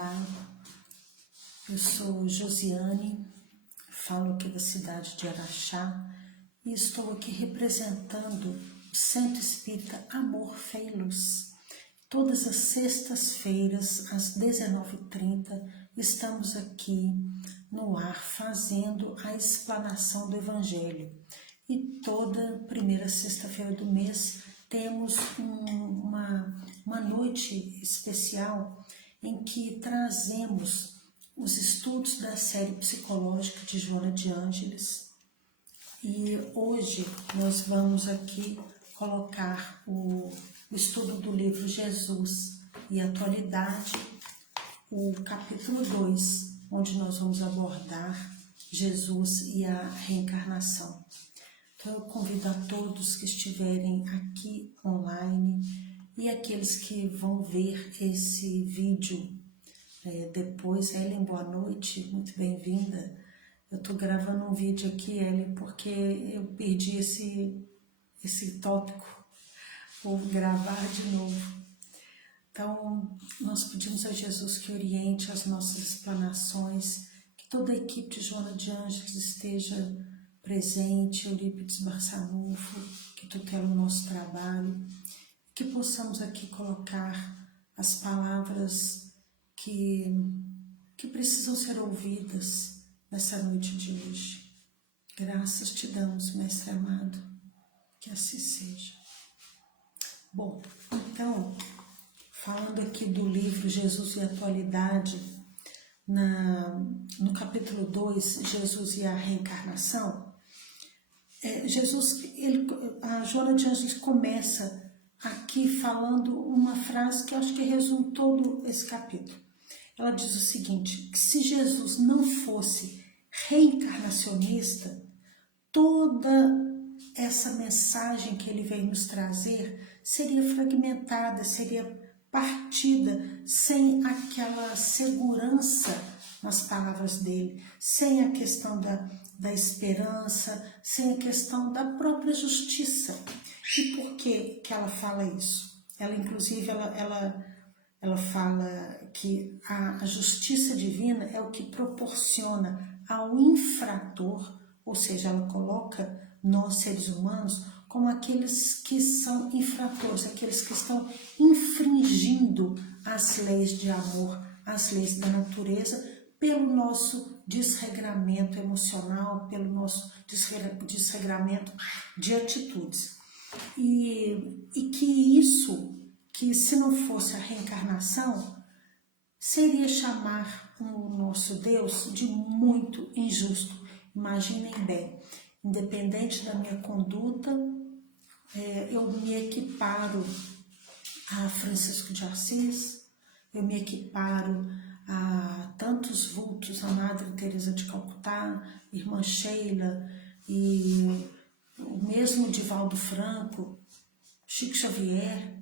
Olá, eu sou Josiane, falo aqui da cidade de Araxá e estou aqui representando o Centro Espírita Amor, Fé e Luz. Todas as sextas-feiras, às 19h30, estamos aqui no ar fazendo a explanação do Evangelho. E toda primeira sexta-feira do mês temos uma noite especial em que trazemos os estudos da série psicológica de Joana de Ângeles. E hoje nós vamos aqui colocar o estudo do livro Jesus e Atualidade, o capítulo 2, onde nós vamos abordar Jesus e a reencarnação. Então eu convido a todos que estiverem aqui online e aqueles que vão ver esse vídeo depois. Ellen, boa noite, muito bem-vinda. Eu estou gravando um vídeo aqui, Ellen, porque eu perdi esse tópico. Vou gravar de novo. Então, nós pedimos a Jesus que oriente as nossas explanações, que toda a equipe de Joana de Ângeles esteja presente, Eurípides Barçanufo, que tutela o nosso trabalho, que possamos aqui colocar as palavras que precisam ser ouvidas nessa noite de hoje. Graças te damos, Mestre amado, que assim seja. Bom, então, falando aqui do livro Jesus e Atualidade, no capítulo 2, Jesus e a Reencarnação, a Joana de Ângeles começa aqui falando uma frase que acho que resume todo esse capítulo. Ela diz o seguinte, que se Jesus não fosse reencarnacionista, toda essa mensagem que ele veio nos trazer seria fragmentada, seria partida, sem aquela segurança nas palavras dele, sem a questão da esperança, sem a questão da própria justiça. E por que ela fala isso? Ela, inclusive, ela fala que a justiça divina é o que proporciona ao infrator, ou seja, ela coloca nós, seres humanos, como aqueles que são infratores, aqueles que estão infringindo as leis de amor, as leis da natureza, pelo nosso desregramento emocional, pelo nosso desregramento de atitudes. E que se não fosse a reencarnação, seria chamar o nosso Deus de muito injusto. Imaginem bem, independente da minha conduta, eu me equiparo a Francisco de Assis, eu me equiparo a tantos vultos, a Madre Teresa de Calcutá, Irmã Sheila e o mesmo Divaldo Franco, Chico Xavier.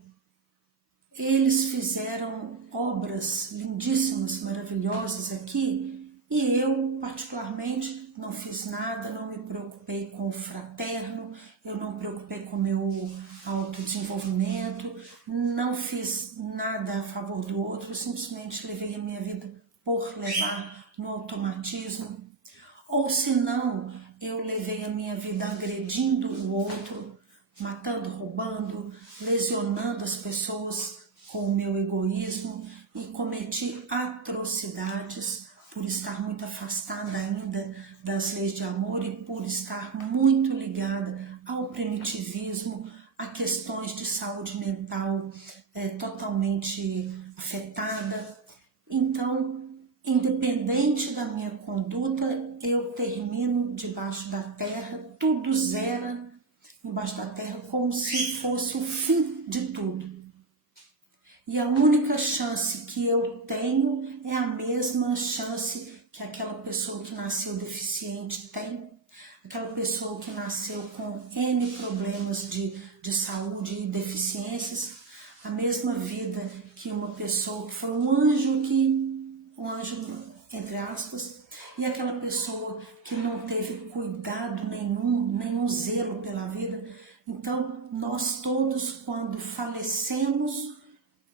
Eles fizeram obras lindíssimas, maravilhosas aqui, e eu, particularmente, não fiz nada, não me preocupei com o fraterno, eu não me preocupei com o meu autodesenvolvimento, não fiz nada a favor do outro, eu simplesmente levei a minha vida por levar no automatismo. Ou se não, eu levei a minha vida agredindo o outro, matando, roubando, lesionando as pessoas com o meu egoísmo e cometi atrocidades por estar muito afastada ainda das leis de amor e por estar muito ligada ao primitivismo, a questões de saúde mental totalmente afetada. Então, independente da minha conduta, eu termino debaixo da terra, tudo zera embaixo da terra, como se fosse o fim de tudo. E a única chance que eu tenho é a mesma chance que aquela pessoa que nasceu deficiente tem, aquela pessoa que nasceu com N problemas de saúde e deficiências, a mesma vida que uma pessoa que foi um anjo entre aspas, e aquela pessoa que não teve cuidado nenhum zelo pela vida. Então, nós todos, quando falecemos,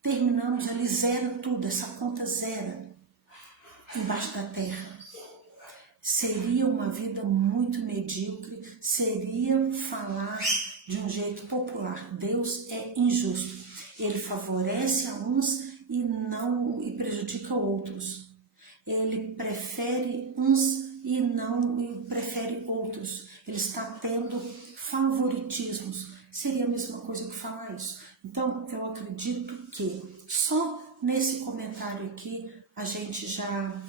terminamos ali, zera tudo, essa conta zera. embaixo da terra. Seria uma vida muito medíocre, seria falar de um jeito popular. Deus é injusto. Ele favorece a uns e prejudica outros. Ele prefere uns e prefere outros. Ele está tendo favoritismos. Seria a mesma coisa que falar isso. Então, eu acredito que só nesse comentário aqui a gente já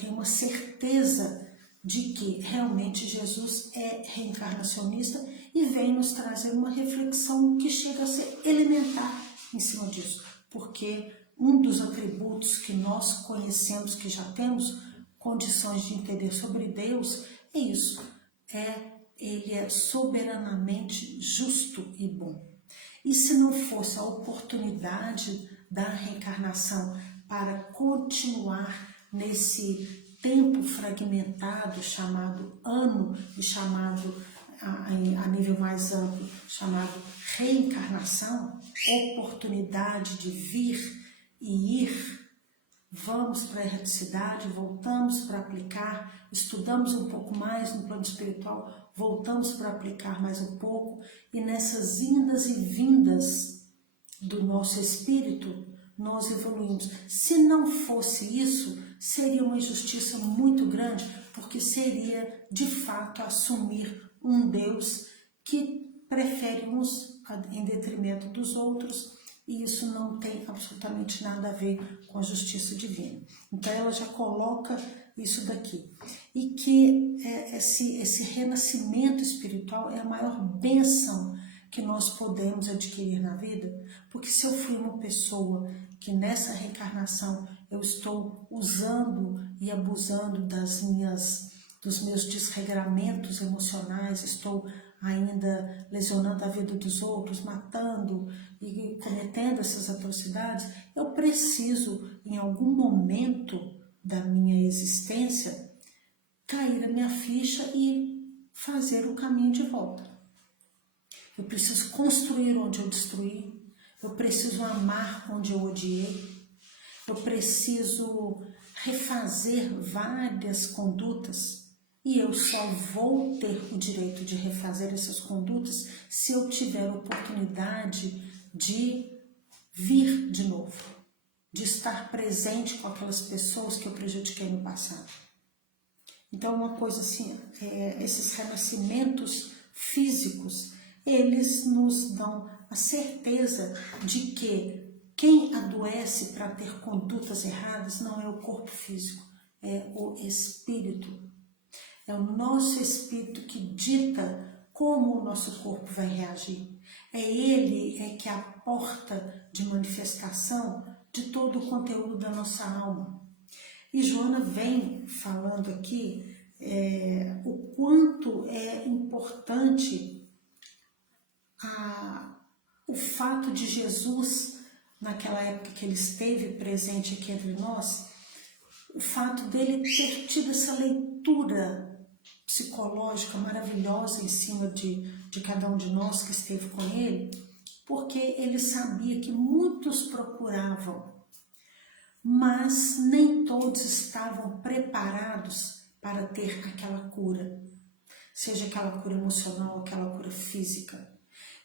tem uma certeza de que realmente Jesus é reencarnacionista e vem nos trazer uma reflexão que chega a ser elementar em cima disso, porque um dos atributos que nós conhecemos, que já temos condições de entender sobre Deus, é isso, ele é soberanamente justo e bom. E se não fosse a oportunidade da reencarnação para continuar nesse tempo fragmentado chamado ano e chamado a nível mais amplo, chamado reencarnação, oportunidade de vir e ir, vamos para a erraticidade, voltamos para aplicar, estudamos um pouco mais no plano espiritual, voltamos para aplicar mais um pouco, e nessas indas e vindas do nosso espírito, nós evoluímos. Se não fosse isso, seria uma injustiça muito grande, porque seria, de fato, assumir um Deus que prefere uns em detrimento dos outros, e isso não tem absolutamente nada a ver com a justiça divina. Então ela já coloca isso daqui. E que esse renascimento espiritual é a maior bênção que nós podemos adquirir na vida, porque se eu fui uma pessoa que nessa reencarnação eu estou usando e abusando dos meus desregramentos emocionais, estou ainda lesionando a vida dos outros, matando e cometendo essas atrocidades, eu preciso, em algum momento da minha existência, cair a minha ficha e fazer o caminho de volta. Eu preciso construir onde eu destruí, eu preciso amar onde eu odiei, eu preciso refazer várias condutas, e eu só vou ter o direito de refazer essas condutas se eu tiver a oportunidade de vir de novo, de estar presente com aquelas pessoas que eu prejudiquei no passado. Então, uma coisa assim, esses renascimentos físicos, eles nos dão a certeza de que quem adoece para ter condutas erradas não é o corpo físico, é o espírito. É o nosso espírito que dita como o nosso corpo vai reagir. Ele que é a porta de manifestação de todo o conteúdo da nossa alma. E Joana vem falando aqui o quanto é importante o fato de Jesus, naquela época que ele esteve presente aqui entre nós, o fato dele ter tido essa leitura psicológica maravilhosa em cima de cada um de nós que esteve com ele, porque ele sabia que muitos procuravam, mas nem todos estavam preparados para ter aquela cura, seja aquela cura emocional, aquela cura física.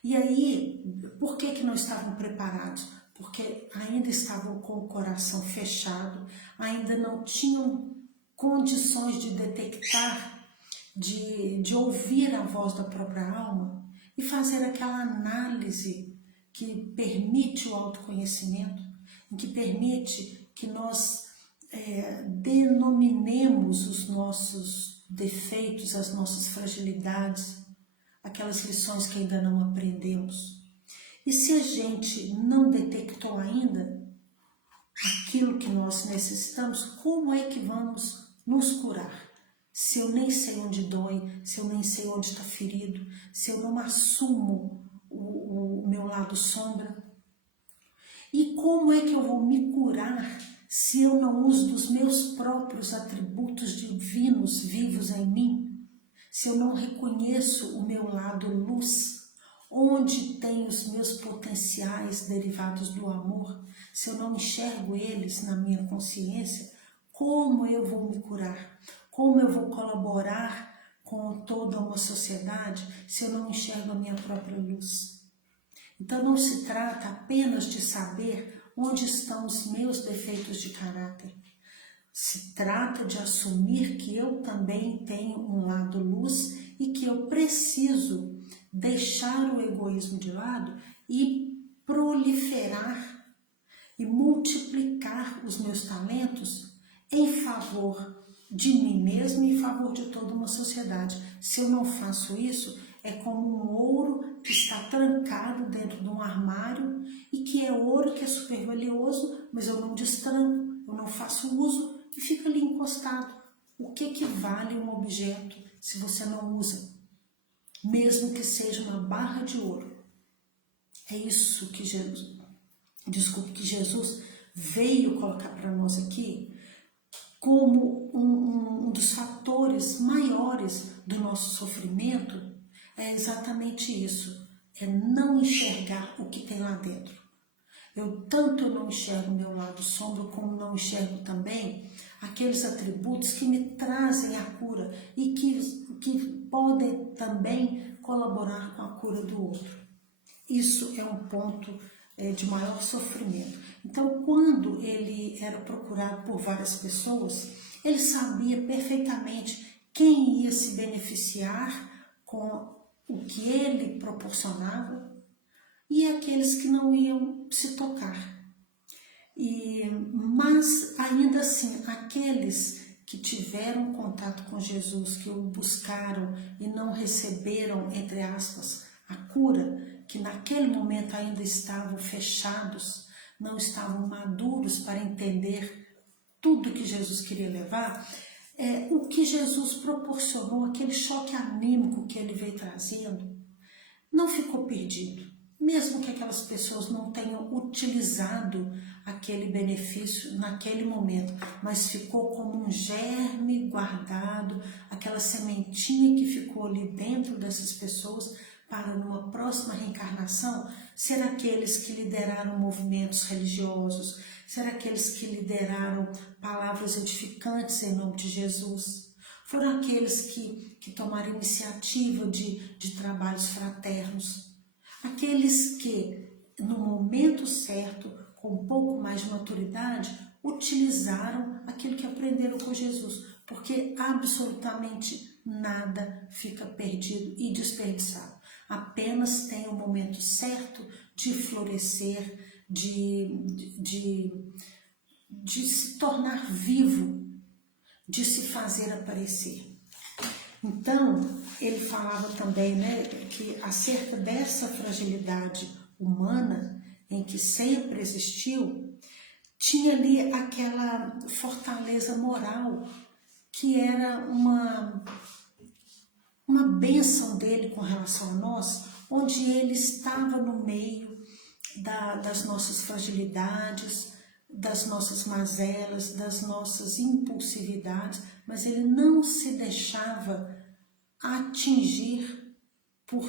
E aí, por que não estavam preparados? Porque ainda estavam com o coração fechado, ainda não tinham condições de detectar, de ouvir a voz da própria alma e fazer aquela análise que permite o autoconhecimento, que permite que nós denominemos os nossos defeitos, as nossas fragilidades, aquelas lições que ainda não aprendemos. E se a gente não detectou ainda aquilo que nós necessitamos, como é que vamos nos curar? Se eu nem sei onde dói, se eu nem sei onde está ferido, se eu não assumo o meu lado sombra. E como é que eu vou me curar se eu não uso dos meus próprios atributos divinos vivos em mim? Se eu não reconheço o meu lado luz, Onde tem os meus potenciais derivados do amor? Se eu não enxergo eles na minha consciência, como eu vou me curar? Como eu vou colaborar com toda uma sociedade se eu não enxergo a minha própria luz? Então não se trata apenas de saber onde estão os meus defeitos de caráter. Se trata de assumir que eu também tenho um lado luz e que eu preciso deixar o egoísmo de lado e proliferar e multiplicar os meus talentos em favor de mim mesmo e em favor de toda uma sociedade. Se eu não faço isso, é como um ouro que está trancado dentro de um armário e que é ouro, que é super valioso, mas eu não destranco, eu não faço uso e fica ali encostado. O que vale um objeto se você não usa? Mesmo que seja uma barra de ouro. É isso que Jesus veio colocar para nós aqui como um dos fatores maiores do nosso sofrimento. É exatamente isso, é não enxergar o que tem lá dentro. Eu tanto não enxergo o meu lado sombra, como não enxergo também aqueles atributos que me trazem a cura e que podem também colaborar com a cura do outro. Isso é um ponto de maior sofrimento. Então, quando ele era procurado por várias pessoas, ele sabia perfeitamente quem ia se beneficiar com o que ele proporcionava e aqueles que não iam se tocar. Mas, ainda assim, aqueles que tiveram contato com Jesus, que o buscaram e não receberam, entre aspas, a cura, que naquele momento ainda estavam fechados, não estavam maduros para entender tudo que Jesus queria levar, o que Jesus proporcionou, aquele choque anímico que ele veio trazendo, não ficou perdido. Mesmo que aquelas pessoas não tenham utilizado aquele benefício naquele momento, mas ficou como um germe guardado, aquela sementinha que ficou ali dentro dessas pessoas para numa próxima reencarnação ser aqueles que lideraram movimentos religiosos, ser aqueles que lideraram palavras edificantes em nome de Jesus. Foram aqueles que tomaram iniciativa de trabalhos fraternos. Aqueles que, no momento certo, com um pouco mais de maturidade, utilizaram aquilo que aprenderam com Jesus, porque absolutamente nada fica perdido e desperdiçado. Apenas tem o momento certo de florescer, de se tornar vivo, de se fazer aparecer. Então, ele falava também, que acerca dessa fragilidade humana em que sempre existiu, tinha ali aquela fortaleza moral que era uma bênção dele com relação a nós, onde ele estava no meio das nossas fragilidades, das nossas mazelas, das nossas impulsividades, mas ele não se deixava atingir por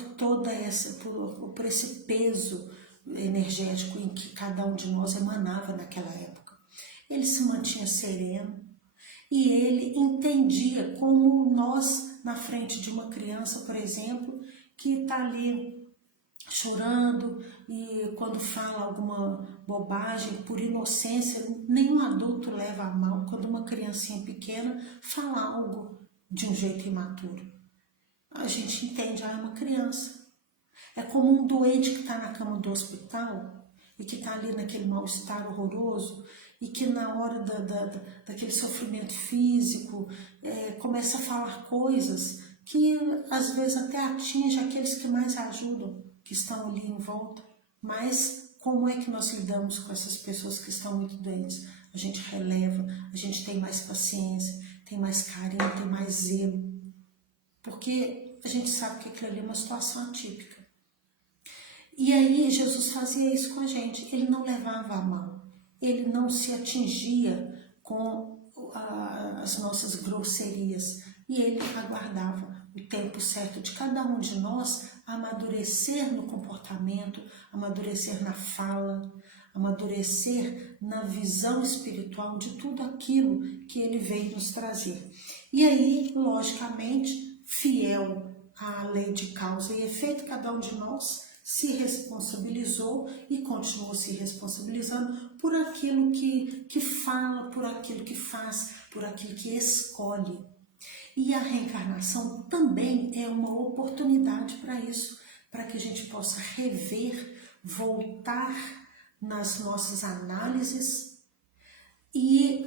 por esse peso energético em que cada um de nós emanava naquela época. Ele se mantinha sereno e ele entendia como nós, na frente de uma criança, por exemplo, que está ali chorando e quando fala alguma bobagem, por inocência, nenhum adulto leva a mal quando uma criancinha pequena fala algo de um jeito imaturo. A gente entende, é uma criança. É como um doente que está na cama do hospital e que está ali naquele mal-estar horroroso e que na hora daquele sofrimento físico começa a falar coisas que às vezes até atinge aqueles que mais ajudam, que estão ali em volta. Mas como é que nós lidamos com essas pessoas que estão muito doentes? A gente releva, a gente tem mais paciência, tem mais carinho, tem mais zelo. Porque a gente sabe que aquilo ali é uma situação atípica. E aí Jesus fazia isso com a gente, ele não levava a mal, ele não se atingia com as nossas grosserias e ele aguardava o tempo certo de cada um de nós amadurecer no comportamento, amadurecer na fala, amadurecer na visão espiritual de tudo aquilo que ele veio nos trazer. E aí, logicamente, fiel à lei de causa e efeito, cada um de nós se responsabilizou e continua se responsabilizando por aquilo que fala, por aquilo que faz, por aquilo que escolhe. E a reencarnação também é uma oportunidade para isso, para que a gente possa rever, voltar nas nossas análises e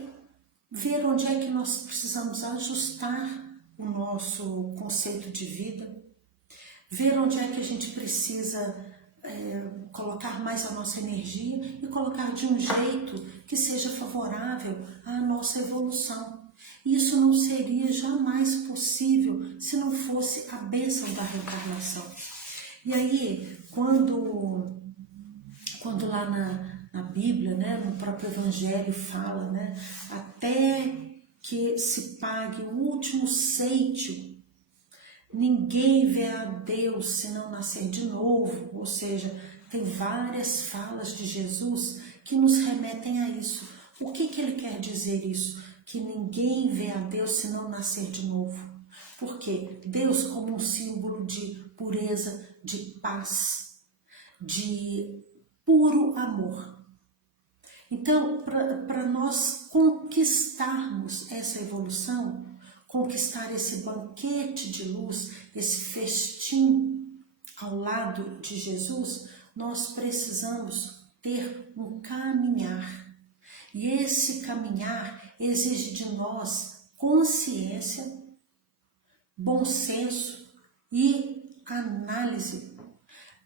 ver onde é que nós precisamos ajustar o nosso conceito de vida, ver onde é que a gente precisa colocar mais a nossa energia e colocar de um jeito que seja favorável à nossa evolução. Isso não seria jamais possível se não fosse a bênção da reencarnação. E aí, quando lá na Bíblia, né, no próprio Evangelho fala, né, até que se pague o último cêntimo, ninguém verá Deus se não nascer de novo. Ou seja, tem várias falas de Jesus que nos remetem a isso. O que ele quer dizer isso? Que ninguém vê a Deus se não nascer de novo. Porque Deus, como um símbolo de pureza, de paz, de puro amor. Então, para nós conquistarmos essa evolução, conquistar esse banquete de luz, esse festim ao lado de Jesus, nós precisamos ter um caminhar. E esse caminhar exige de nós consciência, bom senso e análise.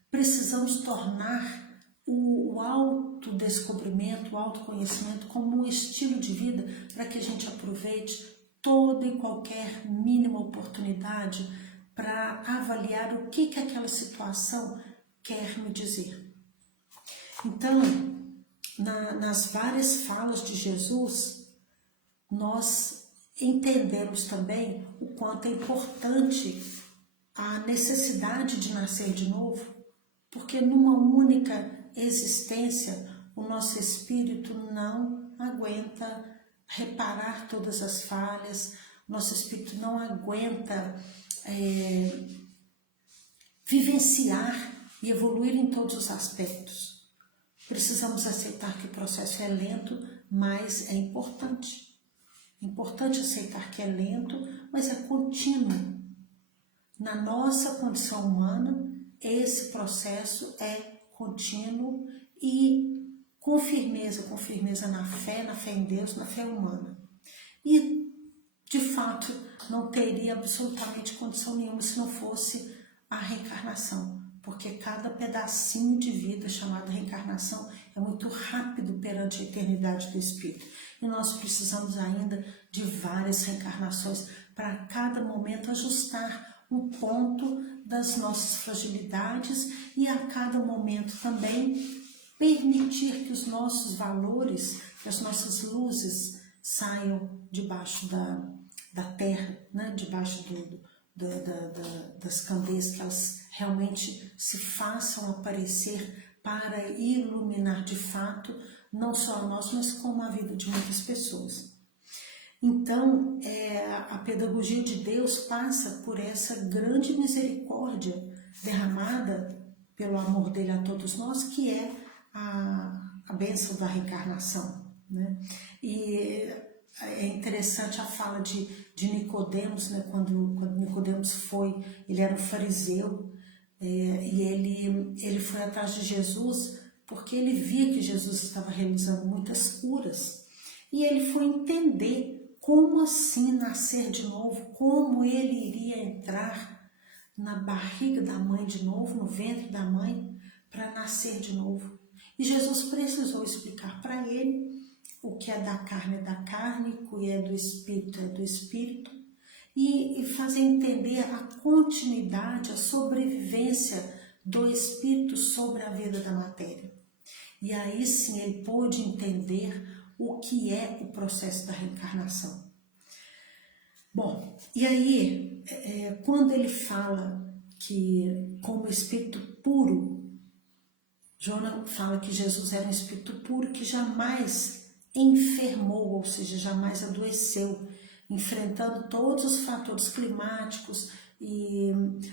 Precisamos tornar o autodescobrimento, o autoconhecimento como um estilo de vida para que a gente aproveite toda e qualquer mínima oportunidade para avaliar o que aquela situação quer me dizer. Então, nas várias falas de Jesus, nós entendemos também o quanto é importante a necessidade de nascer de novo, porque numa única existência o nosso espírito não aguenta reparar todas as falhas, nosso espírito não aguenta vivenciar e evoluir em todos os aspectos. Precisamos aceitar que o processo é lento, mas é importante. É importante aceitar que é lento, mas é contínuo. Na nossa condição humana, esse processo é contínuo e com firmeza na fé em Deus, na fé humana. E, de fato, não teria absolutamente condição nenhuma se não fosse a reencarnação, porque cada pedacinho de vida chamada reencarnação é muito rápido perante a eternidade do Espírito. E nós precisamos ainda de várias reencarnações para cada momento ajustar um ponto das nossas fragilidades e a cada momento também permitir que os nossos valores, que as nossas luzes saiam debaixo da terra, né? Debaixo das candeias, que elas realmente se façam aparecer para iluminar de fato, não só a nós, mas como a vida de muitas pessoas. Então, a pedagogia de Deus passa por essa grande misericórdia derramada pelo amor dele a todos nós, que é a bênção da reencarnação, né? E é interessante a fala de Nicodemos, né? Quando Nicodemos ele era um fariseu, e ele foi atrás de Jesus porque ele via que Jesus estava realizando muitas curas, e ele foi entender como assim nascer de novo, como ele iria entrar na barriga da mãe de novo, no ventre da mãe, para nascer de novo. E Jesus precisou explicar para ele o que é da carne, o que é do espírito, e fazer entender a continuidade, a sobrevivência do espírito sobre a vida da matéria. E aí sim ele pôde entender o que é o processo da reencarnação. Bom, e aí, quando ele fala que como espírito puro, Jonas fala que Jesus era um espírito puro que jamais enfermou, ou seja, jamais adoeceu, enfrentando todos os fatores climáticos e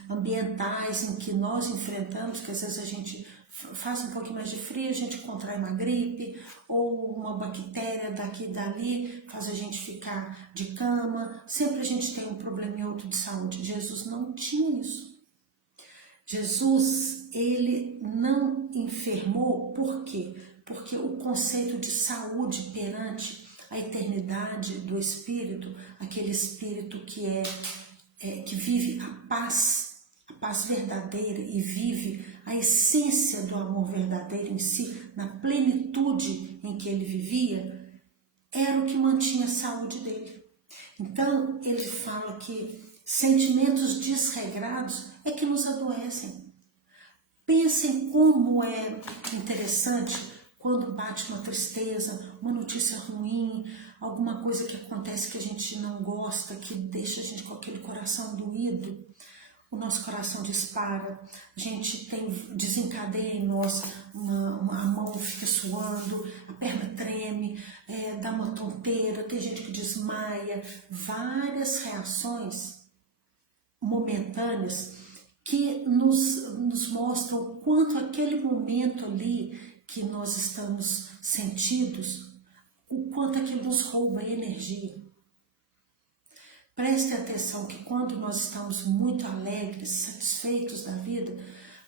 ambientais em que nós enfrentamos, que às vezes a gente faz um pouquinho mais de frio, a gente contrai uma gripe, ou uma bactéria daqui e dali faz a gente ficar de cama, sempre a gente tem um problema ou outro de saúde. Jesus não tinha isso. Jesus, ele não enfermou, por quê? Porque o conceito de saúde perante a eternidade do Espírito, aquele Espírito que vive a paz verdadeira e vive a essência do amor verdadeiro em si, na plenitude em que ele vivia, era o que mantinha a saúde dele. Então, ele fala que sentimentos desregrados é que nos adoecem. Pensem como é interessante quando bate uma tristeza, uma notícia ruim, alguma coisa que acontece que a gente não gosta, que deixa a gente com aquele coração doído. O nosso coração dispara, a gente desencadeia em nós, a mão fica suando, a perna treme, dá uma tonteira, tem gente que desmaia, várias reações momentâneas que nos mostram o quanto aquele momento ali que nós estamos sentidos, o quanto aquilo nos rouba energia. Preste atenção que quando nós estamos muito alegres, satisfeitos da vida,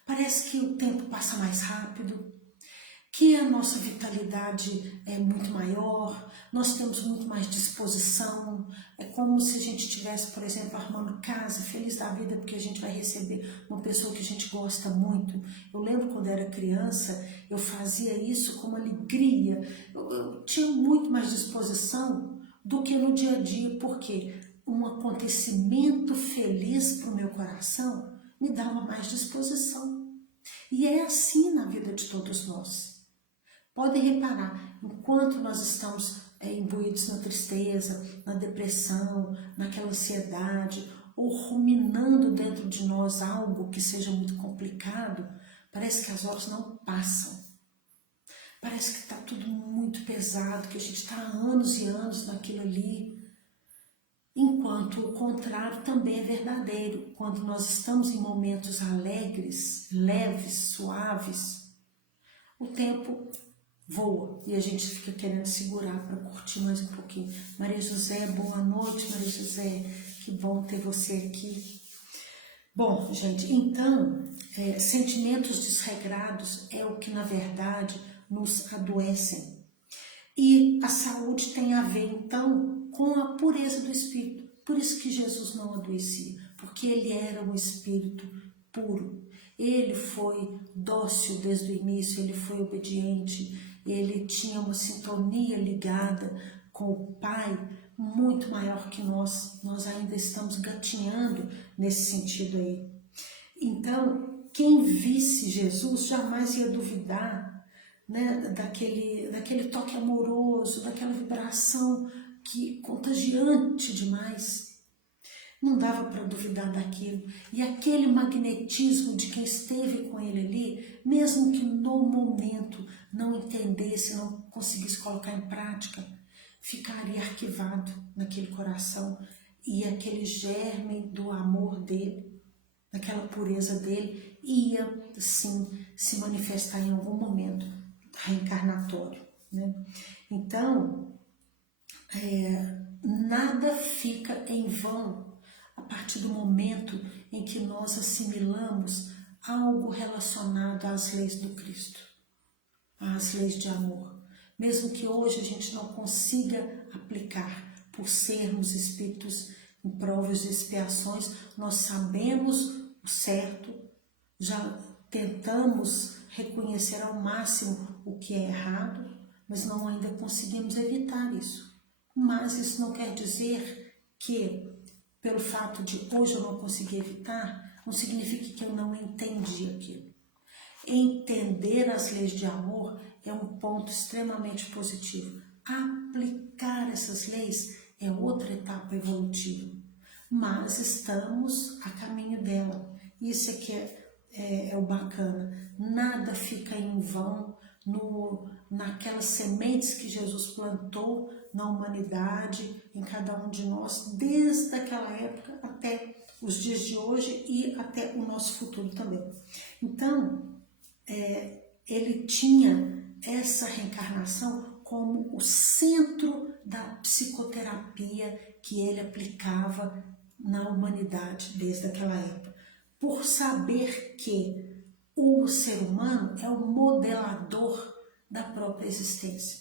parece que o tempo passa mais rápido, que a nossa vitalidade é muito maior, nós temos muito mais disposição, é como se a gente estivesse, por exemplo, arrumando casa, feliz da vida, porque a gente vai receber uma pessoa que a gente gosta muito. Eu lembro quando era criança, eu fazia isso com uma alegria, eu tinha muito mais disposição do que no dia a dia, porque um acontecimento feliz para o meu coração me dava mais disposição. E é assim na vida de todos nós. Podem reparar, enquanto nós estamos imbuídos na tristeza, na depressão, naquela ansiedade, ou ruminando dentro de nós algo que seja muito complicado, parece que as horas não passam. Parece que está tudo muito pesado, que a gente está há anos e anos naquilo ali. Enquanto o contrário também é verdadeiro. Quando nós estamos em momentos alegres, leves, suaves, o tempo voa e a gente fica querendo segurar para curtir mais um pouquinho. Maria José, boa noite, Maria José, que bom ter você aqui. Bom, gente, então, sentimentos desregrados é o que na verdade nos adoecem. E a saúde tem a ver então com a pureza do espírito. Por isso que Jesus não adoecia, porque ele era um espírito puro. Ele foi dócil desde o início, ele foi obediente, ele tinha uma sintonia ligada com o Pai muito maior que nós. Nós ainda estamos gatinhando nesse sentido aí. Então, quem visse Jesus jamais ia duvidar, né, daquele toque amoroso, daquela vibração contagiante demais. Não dava para duvidar daquilo. E aquele magnetismo de quem esteve com ele ali, mesmo que no momento não entendesse, não conseguisse colocar em prática, ficaria arquivado naquele coração. E aquele germe do amor dele, aquela pureza dele, ia sim se manifestar em algum momento reencarnatório, né? Então, nada fica em vão a partir do momento em que nós assimilamos algo relacionado às leis do Cristo, às leis de amor. Mesmo que hoje a gente não consiga aplicar, por sermos espíritos em provas e expiações, nós sabemos o certo, já tentamos reconhecer ao máximo o que é errado, mas não ainda conseguimos evitar isso. Mas isso não quer dizer que, pelo fato de hoje eu não conseguir evitar, não significa que eu não entendi aquilo. Entender as leis de amor é um ponto extremamente positivo. Aplicar essas leis é outra etapa evolutiva. mas estamos a caminho dela. Isso é que é o bacana. Nada fica em vão naquelas sementes que Jesus plantou na humanidade, em cada um de nós, desde aquela época até os dias de hoje e até o nosso futuro também. Então, ele tinha essa reencarnação como o centro da psicoterapia que ele aplicava na humanidade desde aquela época, por saber que o ser humano é o modelador da própria existência.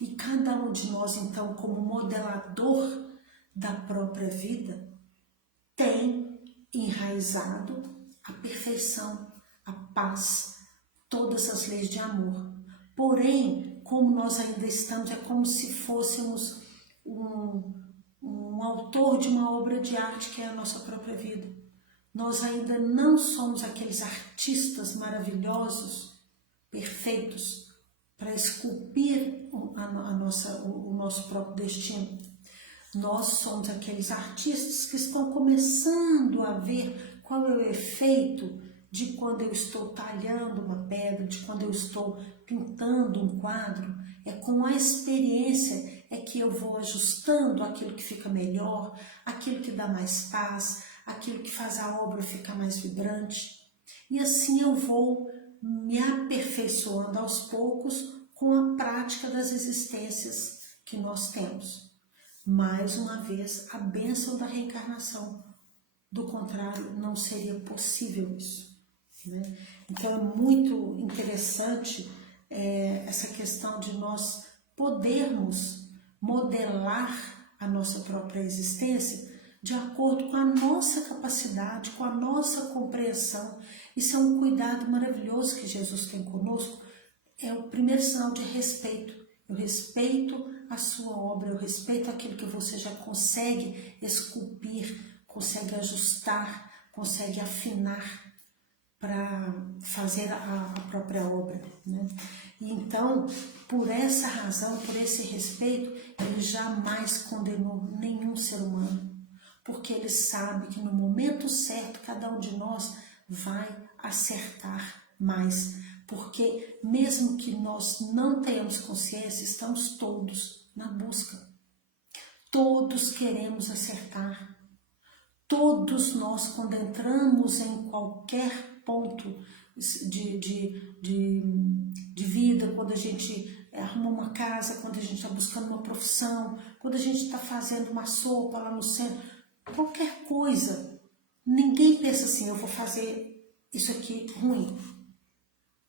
E cada um de nós, então, como modelador da própria vida, tem enraizado a perfeição, a paz, todas as leis de amor. Porém, como nós ainda estamos, é como se fôssemos um autor de uma obra de arte que é a nossa própria vida. Nós ainda não somos aqueles artistas maravilhosos, perfeitos, para esculpir o nosso próprio destino. Nós somos aqueles artistas que estão começando a ver qual é o efeito de quando eu estou talhando uma pedra, de quando eu estou pintando um quadro. É com a experiência que eu vou ajustando aquilo que fica melhor, aquilo que dá mais paz, aquilo que faz a obra ficar mais vibrante. E assim eu vou me aperfeiçoando aos poucos com a prática das existências que nós temos. Mais uma vez, a bênção da reencarnação. Do contrário, não seria possível isso, né? Então é muito interessante essa questão de nós podermos modelar a nossa própria existência de acordo com a nossa capacidade, com a nossa compreensão. Isso é um cuidado maravilhoso que Jesus tem conosco. É o primeiro sinal de respeito. Eu respeito a sua obra, eu respeito aquilo que você já consegue esculpir, consegue ajustar, consegue afinar para fazer a própria obra, né? E então, por essa razão, por esse respeito, ele jamais condenou nenhum ser humano, porque ele sabe que no momento certo cada um de nós vai acertar mais, porque mesmo que nós não tenhamos consciência, estamos todos na busca. Todos queremos acertar. Todos nós, quando entramos em qualquer ponto de vida, quando a gente arruma uma casa, quando a gente está buscando uma profissão, quando a gente está fazendo uma sopa lá no centro, qualquer coisa, ninguém pensa assim, eu vou fazer isso aqui ruim,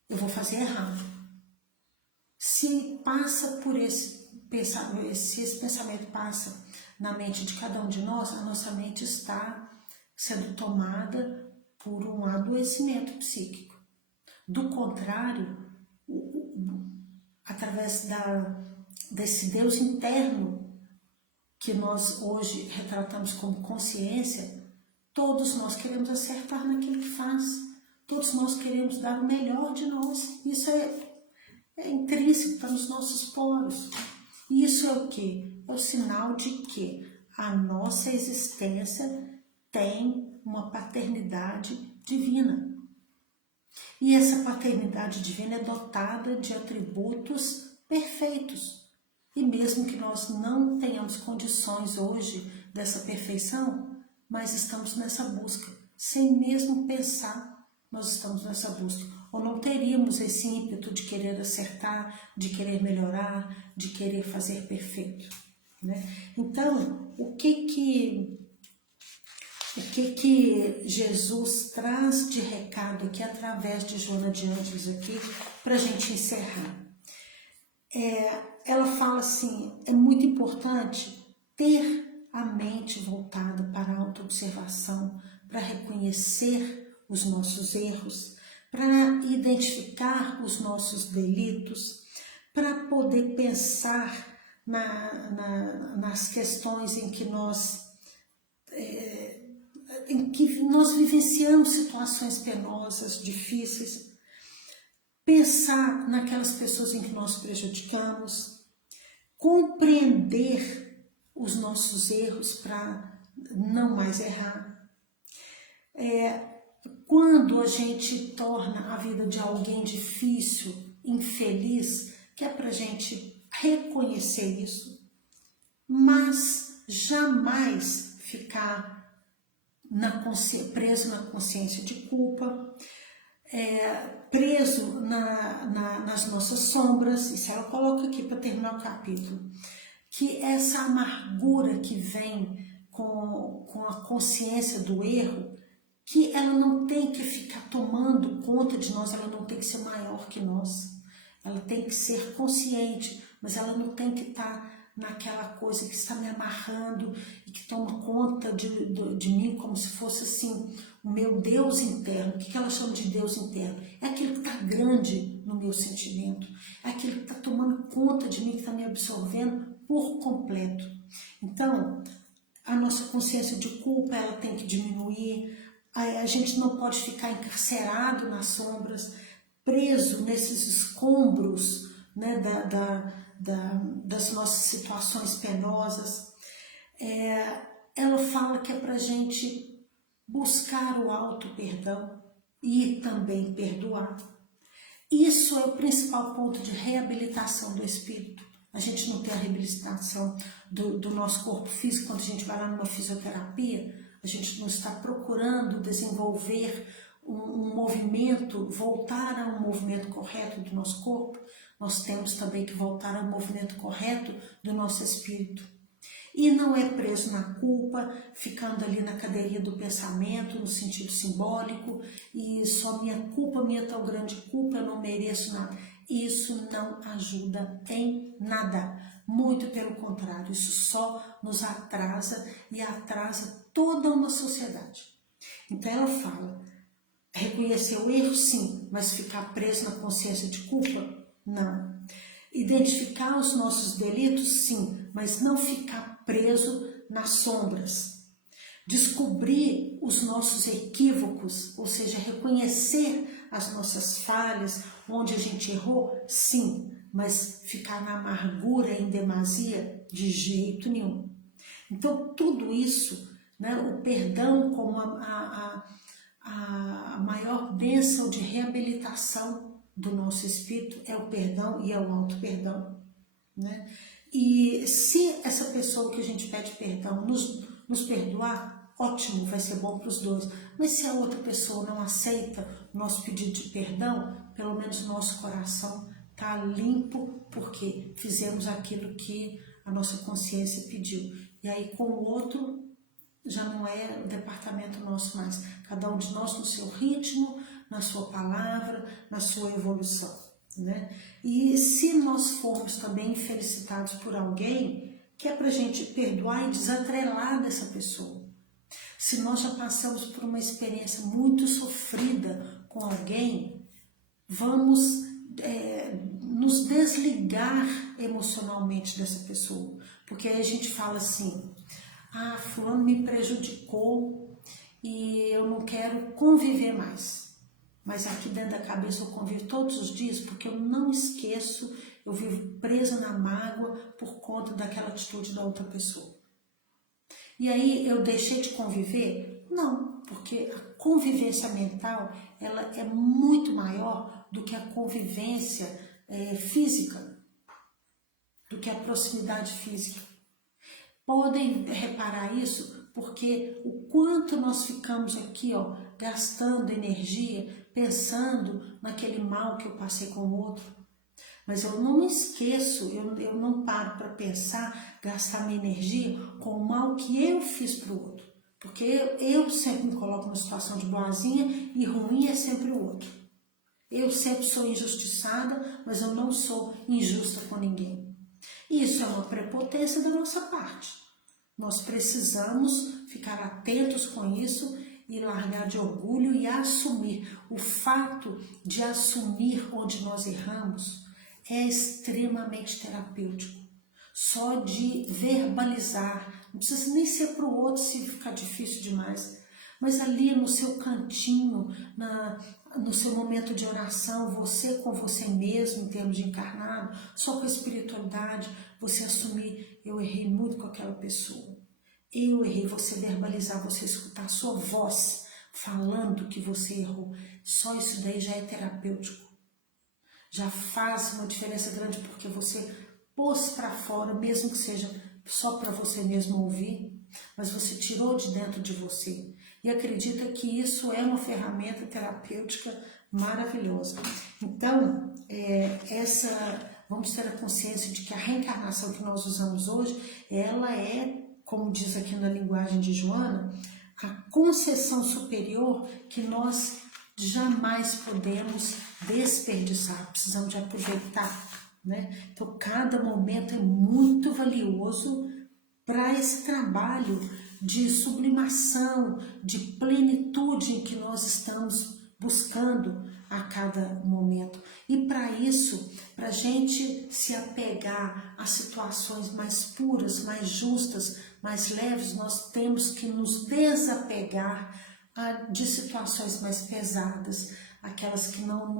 eu vou fazer errado. Se passa por esse pensamento passa na mente de cada um de nós, a nossa mente está sendo tomada por um adoecimento psíquico. Do contrário, através desse Deus interno que nós hoje retratamos como consciência, todos nós queremos acertar naquilo que faz. Todos nós queremos dar o melhor de nós. Isso é intrínseco, está nos nossos poros. E isso é o quê? É o sinal de que a nossa existência tem uma paternidade divina. E essa paternidade divina é dotada de atributos perfeitos. E mesmo que nós não tenhamos condições hoje dessa perfeição, mas estamos nessa busca. Sem mesmo pensar, nós estamos nessa busca. Ou não teríamos esse ímpeto de querer acertar, de querer melhorar, de querer fazer perfeito, né? Então, o que Jesus traz de recado aqui através de Joana de Ângeles aqui para a gente encerrar? Ela fala assim, é muito importante ter a mente voltada para a autoobservação, para reconhecer os nossos erros, para identificar os nossos delitos, para poder pensar nas questões em que nós vivenciamos situações penosas, difíceis, pensar naquelas pessoas em que nós prejudicamos, compreender os nossos erros para não mais errar. Quando a gente torna a vida de alguém difícil, infeliz, que é para a gente reconhecer isso, mas jamais ficar preso na consciência de culpa, preso nas nossas sombras. Isso ela coloca aqui para terminar o capítulo, que essa amargura que vem com a consciência do erro, que ela não tem que ficar tomando conta de nós, ela não tem que ser maior que nós, ela tem que ser consciente, mas ela não tem que estar naquela coisa que está me amarrando e que toma conta de mim como se fosse assim, o meu Deus interno. O que ela chama de Deus interno? É aquilo que está grande no meu sentimento, é aquilo que está tomando conta de mim, que está me absorvendo por completo. Então, a nossa consciência de culpa, ela tem que diminuir, a gente não pode ficar encarcerado nas sombras, preso nesses escombros, né, das nossas situações penosas. Ela fala que é para a gente buscar o auto-perdão e também perdoar. Isso é o principal ponto de reabilitação do espírito. A gente não tem a reabilitação do nosso corpo físico quando a gente vai lá numa fisioterapia, a gente não está procurando desenvolver um movimento, voltar a um movimento correto do nosso corpo. Nós temos também que voltar ao movimento correto do nosso espírito. E não é preso na culpa, ficando ali na cadeirinha do pensamento, no sentido simbólico, e só minha culpa, minha tão grande culpa, eu não mereço nada. Isso não ajuda em nada, muito pelo contrário, isso só nos atrasa e atrasa toda uma sociedade. Então ela fala, reconhecer o erro sim, mas ficar preso na consciência de culpa, não. Identificar os nossos delitos sim, mas não ficar preso nas sombras. Descobrir os nossos equívocos, ou seja, reconhecer as nossas falhas, onde a gente errou, sim, mas ficar na amargura em demasia, de jeito nenhum. Então, tudo isso, né, o perdão como a maior bênção de reabilitação do nosso espírito é o perdão e é o auto-perdão, né? E se essa pessoa que a gente pede perdão nos perdoar, ótimo, vai ser bom para os dois. Mas se a outra pessoa não aceita o nosso pedido de perdão, pelo menos o nosso coração está limpo, porque fizemos aquilo que a nossa consciência pediu. E aí com o outro já não é o departamento nosso mais. Cada um de nós no seu ritmo, na sua palavra, na sua evolução, né? E se nós formos também felicitados por alguém, que é para a gente perdoar e desatrelar dessa pessoa. Se nós já passamos por uma experiência muito sofrida com alguém, vamos nos desligar emocionalmente dessa pessoa. Porque aí a gente fala assim, fulano me prejudicou e eu não quero conviver mais. Mas aqui dentro da cabeça eu convivo todos os dias porque eu não esqueço, eu vivo presa na mágoa por conta daquela atitude da outra pessoa. E aí eu deixei de conviver? Não, porque a convivência mental ela é muito maior do que a convivência física, do que a proximidade física. Podem reparar isso porque o quanto nós ficamos aqui, gastando energia, pensando naquele mal que eu passei com o outro. Mas eu não esqueço, eu não paro para pensar, gastar minha energia com o mal que eu fiz para o outro. Porque eu sempre me coloco numa situação de boazinha e ruim é sempre o outro. Eu sempre sou injustiçada, mas eu não sou injusta com ninguém. Isso é uma prepotência da nossa parte. Nós precisamos ficar atentos com isso e largar de orgulho e assumir. O fato de assumir onde nós erramos é extremamente terapêutico. Só de verbalizar, não precisa nem ser para o outro se ficar difícil demais, mas ali no seu cantinho, no seu momento de oração, você com você mesmo, em termos de encarnado, só com a espiritualidade, você assumir, eu errei muito com aquela pessoa. eu errei, você verbalizar, você escutar a sua voz falando que você errou, só isso daí já é terapêutico. Já faz uma diferença grande porque você pôs para fora, mesmo que seja só para você mesmo ouvir, mas você tirou de dentro de você. E acredita que isso é uma ferramenta terapêutica maravilhosa. Então, vamos ter a consciência de que a reencarnação que nós usamos hoje, ela é, como diz aqui na linguagem de Joana, a concessão superior que nós jamais podemos desperdiçar, precisamos de aproveitar, né? Então, cada momento é muito valioso para esse trabalho de sublimação, de plenitude em que nós estamos buscando a cada momento. E para isso, para a gente se apegar a situações mais puras, mais justas, mais leves, nós temos que nos desapegar de situações mais pesadas, aquelas que não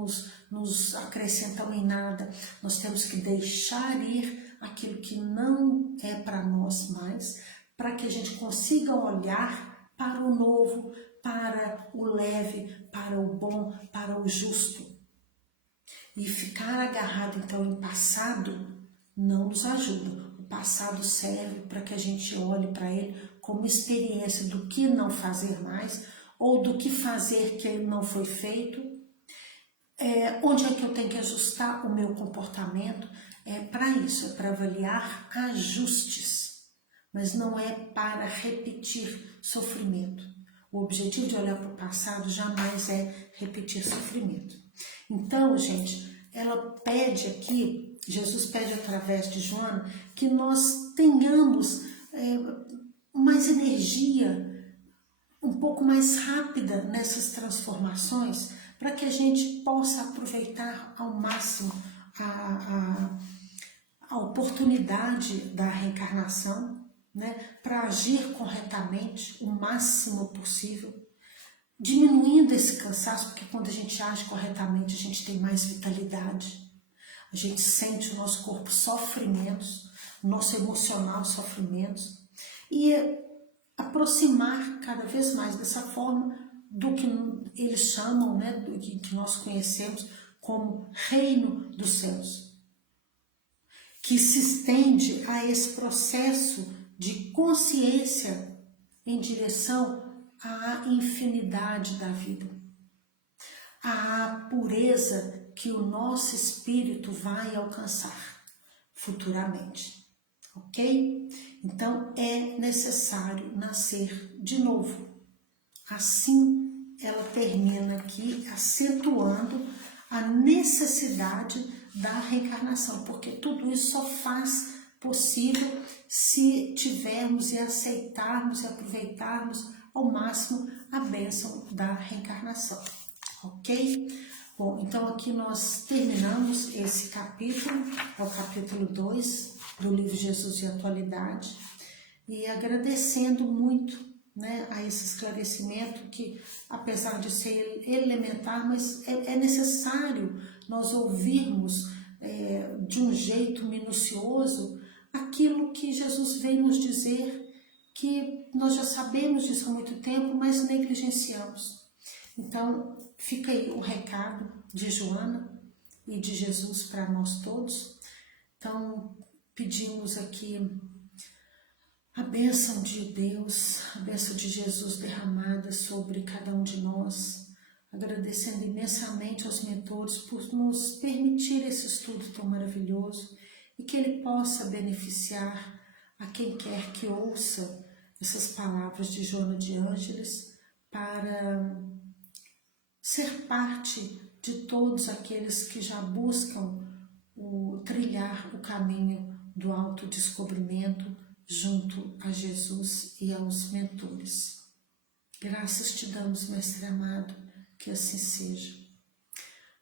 nos acrescentam em nada. Nós temos que deixar ir aquilo que não é para nós mais, para que a gente consiga olhar para o novo, para o leve, para o bom, para o justo. E ficar agarrado então em passado não nos ajuda. O passado serve para que a gente olhe para ele como experiência do que não fazer mais, ou do que fazer que não foi feito, onde é que eu tenho que ajustar o meu comportamento. Para isso, é para avaliar ajustes, mas não é para repetir sofrimento. O objetivo de olhar para o passado jamais é repetir sofrimento. Então, gente, ela pede aqui, Jesus pede através de Joana, que nós tenhamos mais energia, um pouco mais rápida nessas transformações, para que a gente possa aproveitar ao máximo a oportunidade da reencarnação, né, para agir corretamente o máximo possível, diminuindo esse cansaço, porque quando a gente age corretamente, a gente tem mais vitalidade, a gente sente o nosso corpo sofrimentos, o nosso emocional sofrimentos, e aproximar cada vez mais dessa forma do que eles chamam, né, do que nós conhecemos como reino dos céus, que se estende a esse processo de consciência em direção à infinidade da vida, à pureza que o nosso espírito vai alcançar futuramente, ok? Então é necessário nascer de novo. Assim ela termina aqui acentuando a necessidade da reencarnação, porque tudo isso só faz possível se tivermos e aceitarmos e aproveitarmos ao máximo a bênção da reencarnação, ok? Bom, então aqui nós terminamos esse capítulo, é o capítulo 2 do livro Jesus e Atualidade, e agradecendo muito, né, a esse esclarecimento que, apesar de ser elementar, mas é necessário nós ouvirmos de um jeito minucioso aquilo que Jesus veio nos dizer, que nós já sabemos disso há muito tempo, mas negligenciamos. Então, fica aí o recado de Joana e de Jesus para nós todos. Então, pedimos aqui a bênção de Deus, a bênção de Jesus derramada sobre cada um de nós, agradecendo imensamente aos mentores por nos permitir esse estudo tão maravilhoso e que ele possa beneficiar a quem quer que ouça essas palavras de Joana de Ângeles para ser parte de todos aqueles que já buscam trilhar o caminho do autodescobrimento junto a Jesus e aos mentores. Graças te damos, Mestre amado, que assim seja.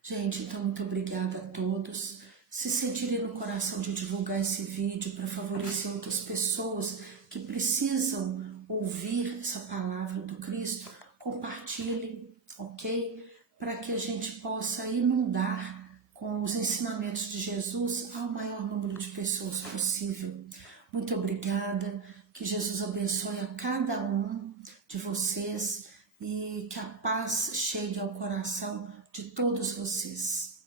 Gente, então muito obrigada a todos. Se sentirem no coração de divulgar esse vídeo para favorecer outras pessoas que precisam ouvir essa palavra do Cristo, compartilhe, ok? Para que a gente possa inundar com os ensinamentos de Jesus ao maior número de pessoas possível. Muito obrigada, Que Jesus abençoe a cada um de vocês e que a paz chegue ao coração de todos vocês.